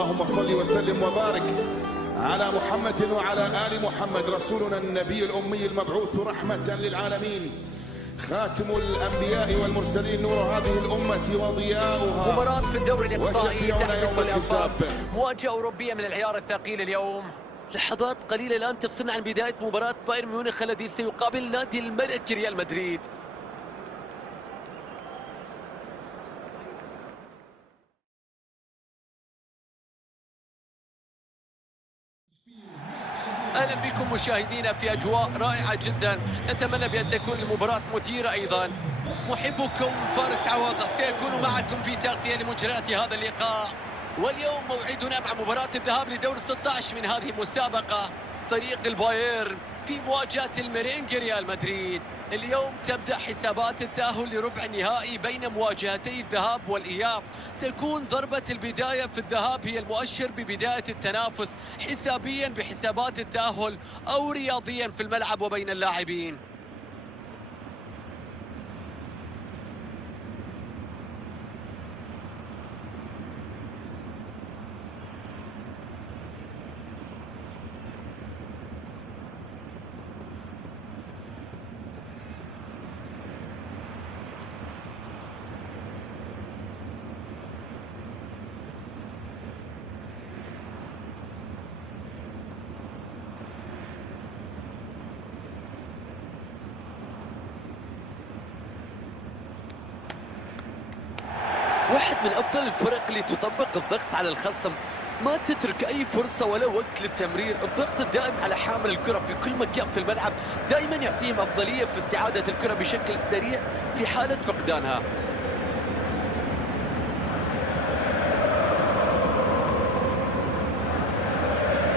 اللهم صل وسلم وبارك على محمد وعلى آل محمد، رسولنا النبي الأمي المبعوث رحمة للعالمين، خاتم الأنبياء والمرسلين، نور هذه الأمة وضياؤها، مباراة في الدوري الإقصائي وشفيعنا يوم الحساب. مواجهة أوروبية من العيار الثقيل اليوم. لحظات قليلة الآن تفصلنا عن بداية مباراة بايرن ميونخ الذي سيقابل نادي الملك ريال مدريد. اهلا بكم مشاهدينا في اجواء رائعه جدا، نتمنى بان تكون المباراه مثيره. ايضا محبكم فارس عوض سيكون معكم في تغطيه لمجريات هذا اللقاء، واليوم موعدنا مع مباراه الذهاب لدور 16 من هذه المسابقه. فريق البايرن في مواجهه الميرينج ريال مدريد. اليوم تبدأ حسابات التأهل لربع النهائي بين مواجهتي الذهاب والإياب. تكون ضربة البداية في الذهاب هي المؤشر ببداية التنافس حسابيا بحسابات التأهل أو رياضيا في الملعب وبين اللاعبين. واحد من أفضل الفرق اللي تطبق الضغط على الخصم، ما تترك أي فرصة ولا وقت للتمرير. الضغط الدائم على حامل الكرة في كل مكان في الملعب دائما يعطيهم أفضلية في استعادة الكرة بشكل سريع في حالة فقدانها.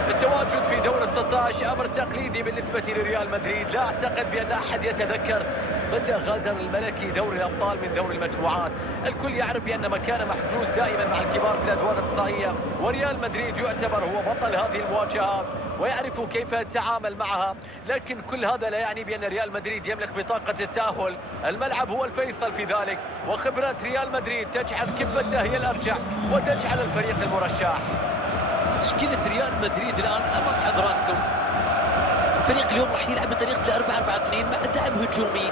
التواجد في دور 16 أمر تقليدي بالنسبة لريال مدريد. لا أعتقد بأن أحد يتذكر متى غادر الملكي دوري الأبطال من دوري المجموعات. الكل يعرف بأن مكانه محجوز دائما مع الكبار في الأدوار الإقصائية، وريال مدريد يعتبر هو بطل هذه المواجهات ويعرف كيف يتعامل معها. لكن كل هذا لا يعني بأن ريال مدريد يملك بطاقة التأهل. الملعب هو الفيصل في ذلك، وخبرة ريال مدريد تجعل كفته هي الأرجح وتجعل الفريق المرشح. تشكيلة ريال مدريد الآن أمام حضراتكم. الفريق اليوم راح يلعب بطريقة 4-4-2 مع دعم هجومي.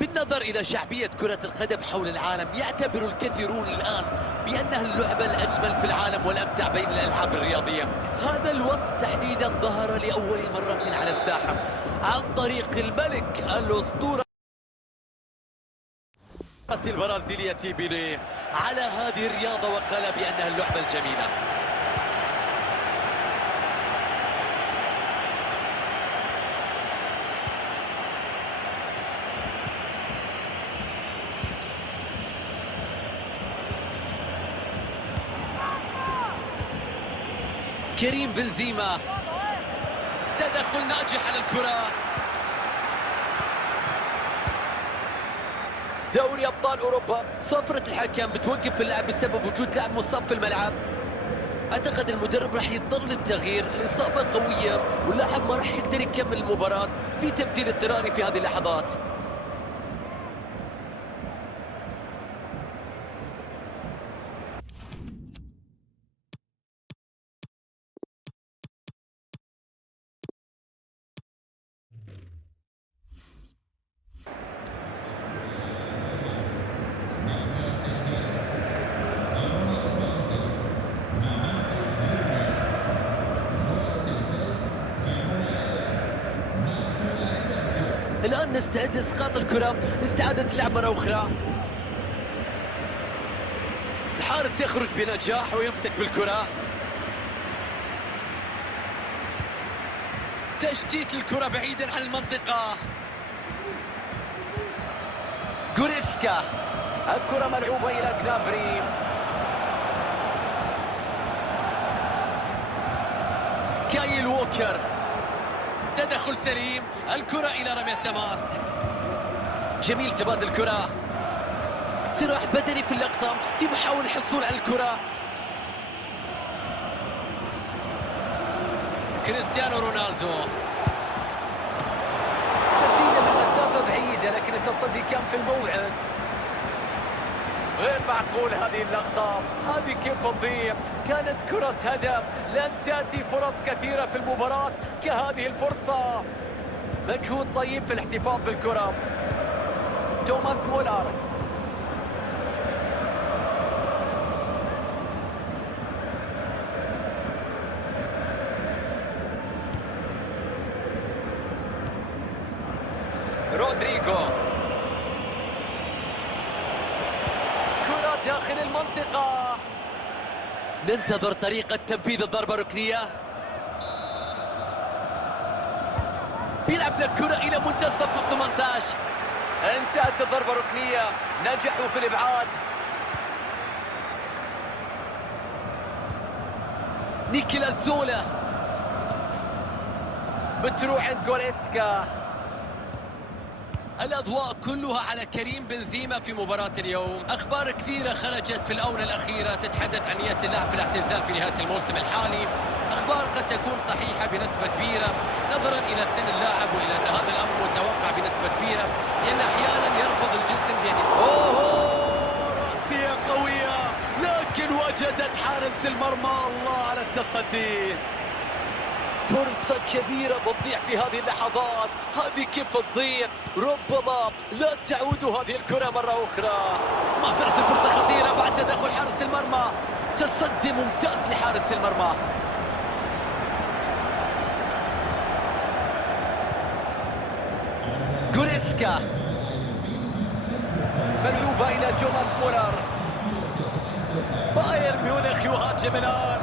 بالنظر إلى شعبية كرة القدم حول العالم، يعتبر الكثيرون الآن بأنها اللعبة الأجمل في العالم والأمتع بين الألعاب الرياضية. هذا الوصف تحديدا ظهر لأول مرة على الساحة عن طريق الملك الأسطورة البرازيلية بيليه على هذه الرياضة، وقال بأنها اللعبة الجميلة. كريم بنزيما، تدخل ناجح على الكرة. دوري أبطال أوروبا، صفرة الحكم بتوقف اللعب بسبب وجود لاعب مصاب في الملعب. أعتقد المدرب راح يضطر للتغيير، الإصابة قوية واللاعب ما راح يقدر يكمل المباراة، في تبديل اضطراري في هذه اللحظات. الآن نستعد لإسقاط الكرة لاستعادة اللعب مرة أخرى. الحارس يخرج بنجاح ويمسك بالكرة. تشتيت الكرة بعيدا عن المنطقة. غوريتسكا، الكرة ملعوبة إلى جنابري. كايل ووكر، تدخل سليم، الكرة إلى رمية التماس. جميل تبادل الكرة. صراع بدني في اللقطة في محاولة الحصول على الكرة. كريستيانو رونالدو، تسديدة من مسافة بعيدة. بعيدة لكن التصدي كان في الموعد. غير معقول هذه اللقطة، هذه كيف تضيع؟ كانت كرة هدف، لن تأتي فرص كثيرة في المباراة كهذه الفرصة. مجهود طيب في الاحتفاظ بالكرة. توماس مولر، رودريغو، كرة داخل المنطقة. ننتظر طريقة تنفيذ الضربة الركنية. بيلعب الكرة إلى منتصف ال 18. انتهت الضربة الركنية، نجحوا في الإبعاد. نيكولاس زولا بتروح عند جوريتسكا. الأضواء كلها على كريم بنزيما في مباراة اليوم. أخبار كثيرة خرجت في الآونة الأخيرة تتحدث عن نية اللاعب في الاعتزال في نهاية الموسم الحالي. أخبار قد تكون صحيحة بنسبة كبيرة نظرا إلى سن اللاعب وإلى أن هذا الأمر متوقع بنسبة كبيرة، لأن أحيانا يرفض الجسم رأسية قوية لكن وجدت حارس المرمى. الله على التصدي، فرصة كبيرة بتضيع في هذه اللحظات. هذه كيف تضيع؟ ربما لا تعود هذه الكرة مرة أخرى. ما زالت الفرصة خطيرة بعد تدخل حارس المرمى. تصدي ممتاز لحارس المرمى. جوريسكا، ملعوبة إلى توماس مولر. بايرن ميونخ يهاجم الآن.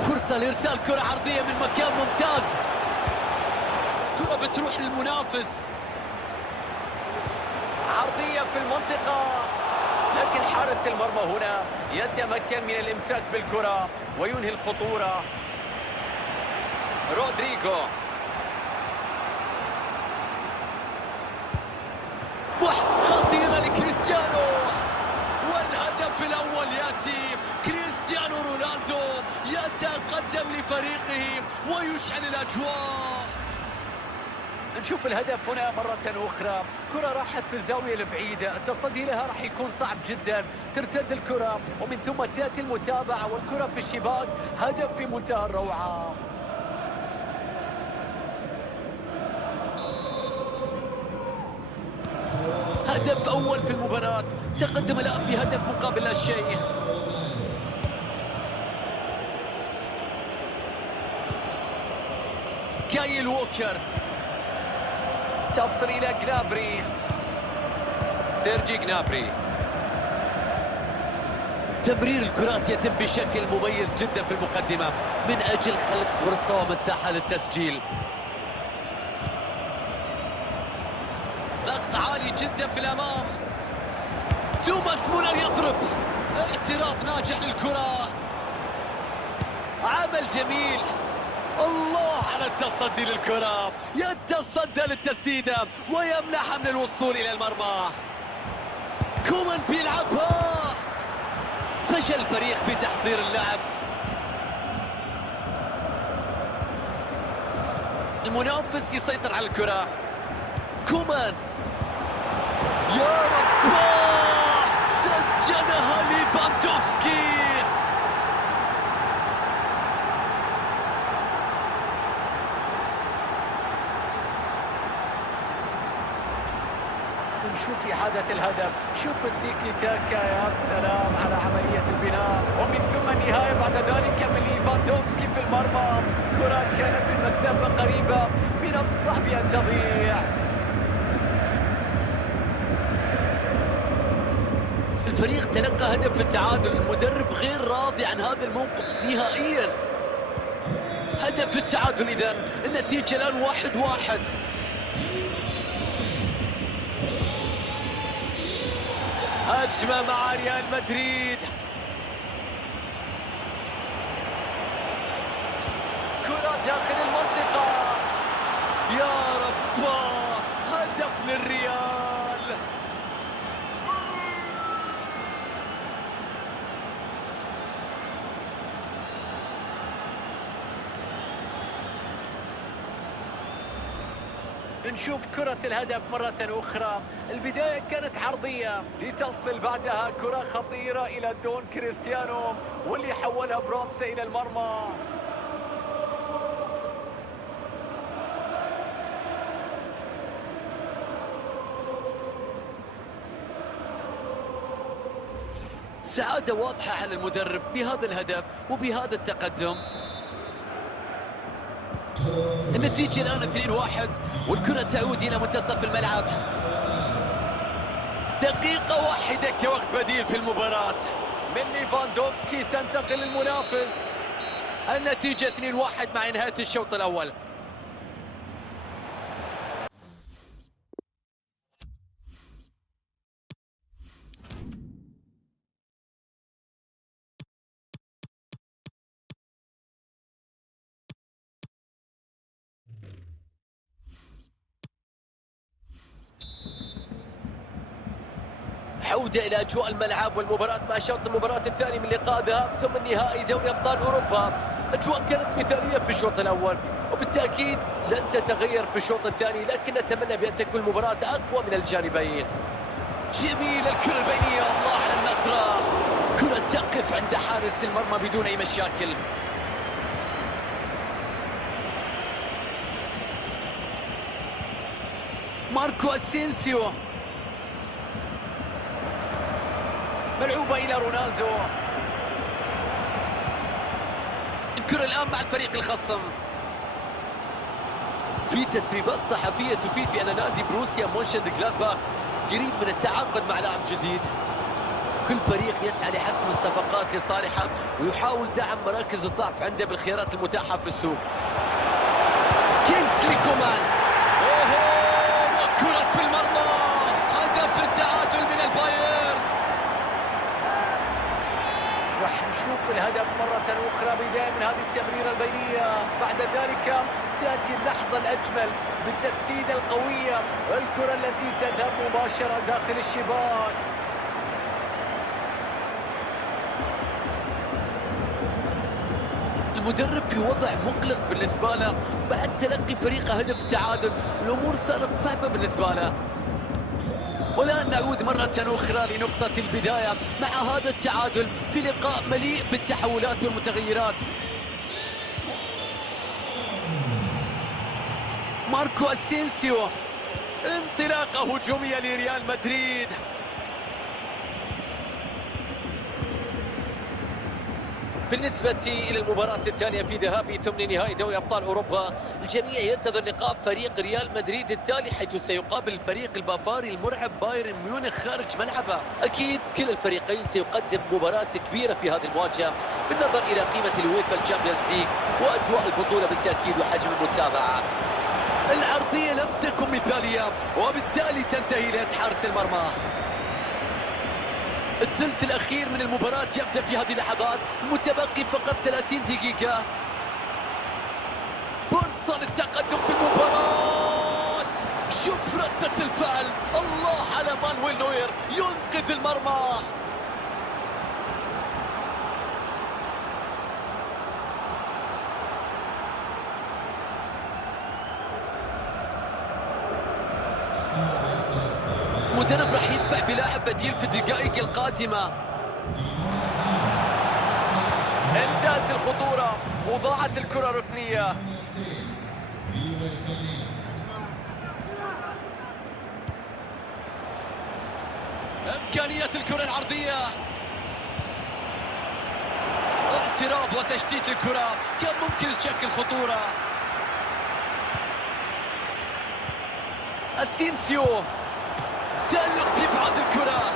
فرصة لإرسال كرة عرضية من مكان ممتاز. كرة بتروح للمنافس، عرضية في المنطقة، لكن حارس المرمى هنا يتمكن من الإمساك بالكرة وينهي الخطورة. رودريغو، خطيرة لكريستيانو، والهدف الأول يأتي. كريستيانو رونالدو يتقدم لفريقه ويشعل الأجواء. نشوف الهدف هنا مرة أخرى. كرة راحت في الزاوية البعيدة، التصدي لها راح يكون صعب جدا. ترتد الكرة ومن ثم تأتي المتابعة والكرة في الشباك. هدف في منتهى الروعة. هدف أول في المباراة. تقدم الآن بهدف مقابل لا شيء. كايل ووكر تصل إلى جنابري. سيرجي جنابري. تمرير الكرات يتم بشكل مميز جدا في المقدمة من أجل خلق فرصة ومساحة للتسجيل. ضغط عالي جدا في الأمام. توماس مولر يضرب. اعتراض ناجح للكرة. عمل جميل. الله على التصدي للكرة. يتصدى للتسديدة ويمنعها من الوصول إلى المرمى. كومان بيلعبها. فشل الفريق في تحضير اللعب. المنافس يسيطر على الكرة. كومان، يا رب، سجلها ليفاندوفسكي. نشوف إعادة الهدف. شوف التيكي تاكا، يا سلام على عملية البناء، ومن ثم النهاية بعد ذلك من ليفاندوفسكي في المرمى. كرة كانت من مسافة قريبة، من الصعب أن تضيع. الفريق تلقى هدف في التعادل. المدرب غير راضي عن هذا الموقف نهائيا. هدف في التعادل، إذن النتيجة الآن 1-1. هجمة مع ريال مدريد. كرة داخل المنطقة. يا رب، هدف للريال. نشوف كرة الهدف مرة أخرى. البداية كانت عرضية لتصل بعدها كرة خطيرة إلى دون كريستيانو واللي حولها براسه إلى المرمى. سعادة واضحة على المدرب بهذا الهدف وبهذا التقدم. النتيجة الآن 2-1 والكرة تعود إلى منتصف الملعب. دقيقة واحدة كوقت بديل في المباراة. من ليفاندوفسكي تنتقل المنافس. النتيجة 2-1 مع نهاية الشوط الأول. عودة إلى أجواء الملعب والمباراة مع شوط المباراة الثاني من لقاء ذهاب ثم النهائي دوري أبطال أوروبا. أجواء كانت مثالية في الشوط الأول وبالتأكيد لن تتغير في الشوط الثاني، لكن نتمنى بأن تكون المباراة أقوى من الجانبين. جميل الكرة البينية، الله على النطرة. كرة تقف عند حارس المرمى بدون أي مشاكل. ماركو أسينسيو، ملعوبة إلى رونالدو. الكرة الآن مع الفريق الخصم. في تسريبات صحفية تفيد بأن نادي بروسيا مونشنجلادباخ قريب من التعاقد مع لاعب جديد. كل فريق يسعى لحسم الصفقات لصالحه ويحاول دعم مراكز الضعف عنده بالخيارات المتاحة في السوق. كينغسلي كومان، وكرة في المرمى. هدف التعادل من البايرن. راح نشوف الهدف مرة أخرى بداية من هذه التمريرة البينية. بعد ذلك تأتي اللحظة الأجمل بالتسديدة القوية والكرة التي تذهب مباشرة داخل الشباك. المدرب في وضع مقلق بالنسبة له بعد تلقي فريقه هدف تعادل. الأمور صارت صعبة بالنسبة له. والآن نعود مرة أخرى لنقطة البداية مع هذا التعادل في لقاء مليء بالتحولات والمتغيرات. ماركو أسينسيو، انطلاقة هجومية لريال مدريد. بالنسبة إلى المباراة الثانية في ذهاب ثمن نهائي دوري أبطال أوروبا، الجميع ينتظر لقاء فريق ريال مدريد التالي حيث سيقابل الفريق البافاري المرعب بايرن ميونخ خارج ملعبه. أكيد كلا الفريقين سيقدم مباراة كبيرة في هذه المواجهة بالنظر إلى قيمة الويفا الشامبيونز ليج وأجواء البطولة بالتأكيد وحجم المتابعة. العرضية لم تكن مثالية وبالتالي تنتهي ليد حارس المرمى. الثلث الأخير من المباراة يبدأ في هذه اللحظات، متبقي فقط 30 دقيقة. فرصة للتقدم في المباراة. شوف ردة الفعل، الله على مانويل نوير ينقذ المرمى. المدرب راح يدفع بلاعب بديل في الدقائق القادمة. انتهت الخطورة وضاعت الكرة ركنية. إمكانية الكرة العرضية، اعتراض وتشتيت الكرة، كان ممكن تشكل خطورة. أسينسيو، تألق في بعض الكرة.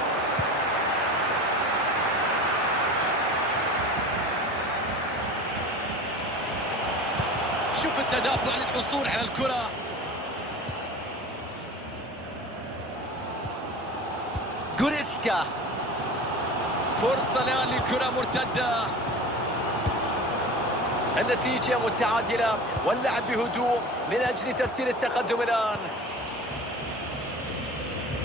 شوف التدافع للحصول على الكرة. غوريتسكا، فرصة الآن للكرة مرتدة. النتيجة متعادلة واللعب بهدوء من أجل تسجيل التقدم الآن.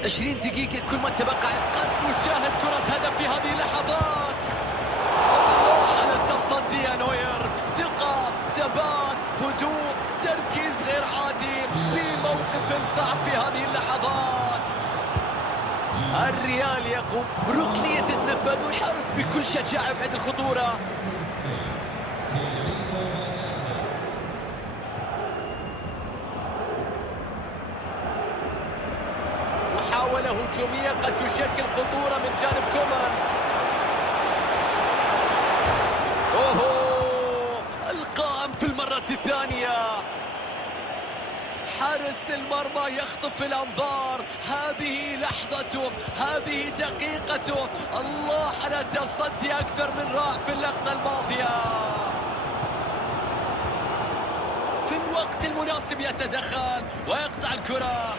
20 دقيقة كل ما تبقى. قد نشاهد كرة هدف في هذه اللحظات. الله على التصدي يا نوير، ثقة، ثبات، هدوء، تركيز غير عادي في موقف تقوم ركنية تتنفذ والحارس بكل شجاعة بعد الخطورة. محاولة هجومية قد تشكل خطورة من جانب كومان. اوهو القائم في المرة الثانية. حارس المرمى يخطف الأنظار. هذه لحظته، هذه دقيقته. الله على تصدي أكثر من رائع في اللقطة الماضية. في الوقت المناسب يتدخل ويقطع الكرة.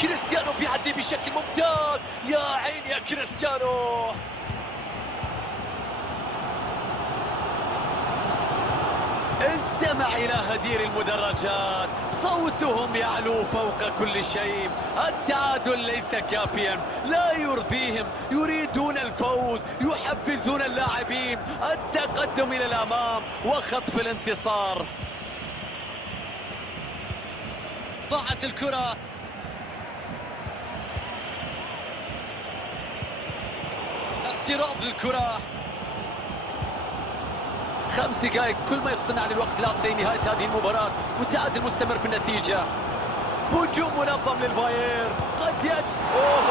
كريستيانو بيعدي بشكل ممتاز. يا عيني يا كريستيانو. استمع إلى هدير المدرجات، صوتهم يعلو فوق كل شيء. التعادل ليس كافيا، لا يرضيهم، يريدون الفوز، يحفزون اللاعبين، التقدم إلى الأمام وخطف الانتصار. ضاعت الكرة. اعتراض للكرة. 5 دقائق كل ما يفصلنا عن الوقت الأصلي لنهاية هذه المباراة والتعادل مستمر في النتيجة. هجوم منظم للبايرن قد اوه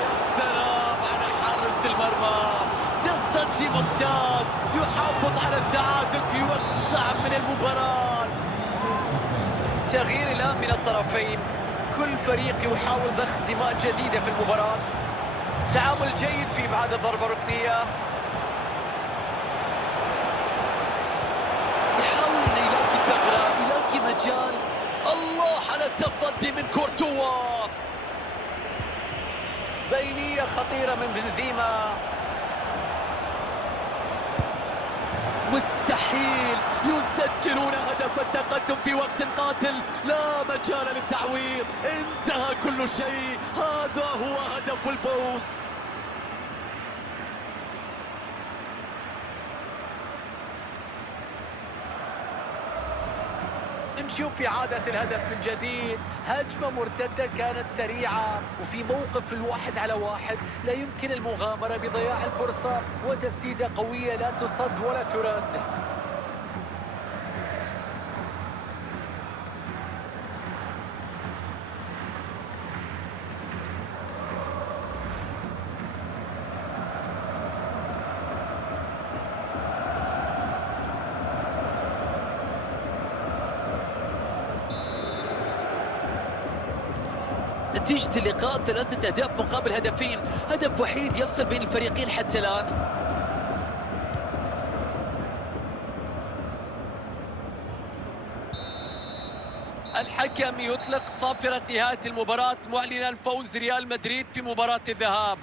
يا سلام على حارس المرمى. تصدي ممتاز يحافظ على التعادل في وقت صعب من المباراة. تغيير الآن من الطرفين، كل فريق يحاول ضخ دماء جديدة في المباراة. تعامل جيد في إبعاد الضربة الركنية. مجال. الله على التصدي من كورتوا. بينية خطيرة من بنزيما. مستحيل يسجلون هدف التقدم في وقت قاتل. لا مجال للتعويض، انتهى كل شيء. هذا هو هدف الفوز. نشوف إعادة الهدف من جديد. هجمة مرتدة كانت سريعة وفي موقف 1 على 1 لا يمكن المغامرة بضياع الفرصة، وتسديدة قوية لا تصد ولا ترد. نتيجة اللقاء 3 أهداف مقابل هدفين، هدف وحيد يفصل بين الفريقين حتى الآن. الحكم يطلق صافرة نهاية المباراة معلنا فوز ريال مدريد في مباراة الذهاب.